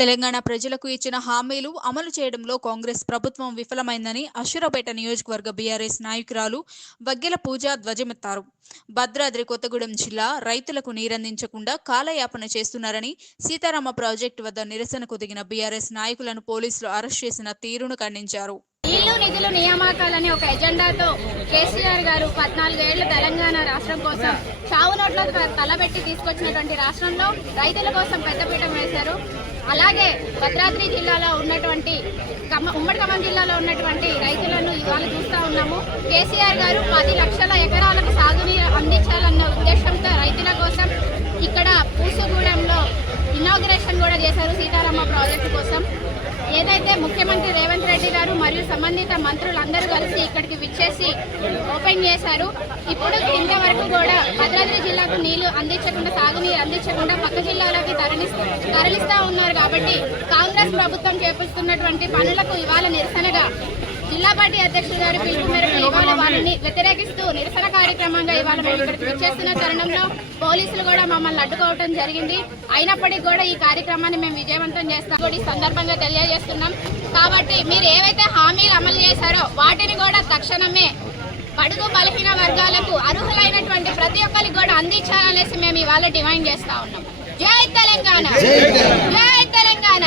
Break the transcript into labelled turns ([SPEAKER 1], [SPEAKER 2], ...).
[SPEAKER 1] తెలంగాణ ప్రజలకు ఇచ్చిన హామీలు అమలు చేయడంలో కాంగ్రెస్ ప్రభుత్వం విఫలమైందని అశ్వరపేట నియోజకవర్గ బీఆర్ఎస్ నాయకురాలు వగ్గెల పూజ ధ్వజమెత్తారు. భద్రాద్రి కొత్తగూడెం జిల్లా రైతులకు నీరందించకుండా కాలయాపన చేస్తున్నారని సీతారామ ప్రాజెక్టు వద్ద నిరసనకు దిగిన బీఆర్ఎస్ నాయకులను పోలీసులు అరెస్ట్ చేసిన తీరును ఖండించారు.
[SPEAKER 2] ఇల్లు నిధులు నియామకాలని ఒక ఎజెండాతో కేసీఆర్ గారు పద్నాలుగు తెలంగాణ రాష్ట్రం కోసం చావు నోట్లో తలబెట్టి తీసుకొచ్చినటువంటి రాష్ట్రంలో రైతుల కోసం పెద్దపీట వేశారు. అలాగే భద్రాద్రి జిల్లాలో ఉన్నటువంటి ఖమ్మ- ఉమ్మడి ఖమ్మం జిల్లాలో ఉన్నటువంటి రైతులను ఇవాళ చూస్తూ ఉన్నాము. కేసీఆర్ గారు పది లక్షల ఎకరాలకు సాగునీరు అందించాలన్న ఉద్దేశంతో రైతుల కోసం ఇక్కడ పూసుగూడెంలో ఇనాగ్రేషన్ కూడా చేశారు సీతారామ ప్రాజెక్టు కోసం. ఏదైతే ముఖ్యమంత్రి సంబంధిత మంత్రులందరూ కలిసి ఇక్కడికి విచ్చేసి ఓపెన్ చేశారు. ఇప్పుడు ఇంతవరకు కూడా భద్రాద్రి జిల్లాకు నీళ్ళు అందించకుండా సాగునీరు అందించకుండా పక్క జిల్లాలకి తరలిస్తూ తరలిస్తా ఉన్నారు కాబట్టి కాంగ్రెస్ ప్రభుత్వం చేపిస్తున్నటువంటి పనులకు ఇవాళ నిరసనగా జిల్లా పార్టీ అధ్యక్షుడు గారి పిలుపు మేరకు ఇవాళ వారిని వ్యతిరేకిస్తూ నిరసన కార్యక్రమంగా ఇవాళ మేము ఇక్కడికి విచ్చేస్తున్న తరుణంలో పోలీసులు కూడా మమ్మల్ని అడ్డుకోవడం జరిగింది. అయినప్పటికీ కూడా ఈ కార్యక్రమాన్ని మేము విజయవంతం చేస్తాం కూడా ఈ సందర్భంగా తెలియజేస్తున్నాం. కాబట్టి మీరు ఏవైతే హామీలు అమలు చేశారో వాటిని కూడా తక్షణమే బడుగు బలహీన వర్గాలకు అర్హులైనటువంటి ప్రతి ఒక్కరికి కూడా అందించాలనేసి మేము ఇవాళ డిమాండ్ చేస్తా ఉన్నాం. జై తెలంగాణ! జై తెలంగాణ!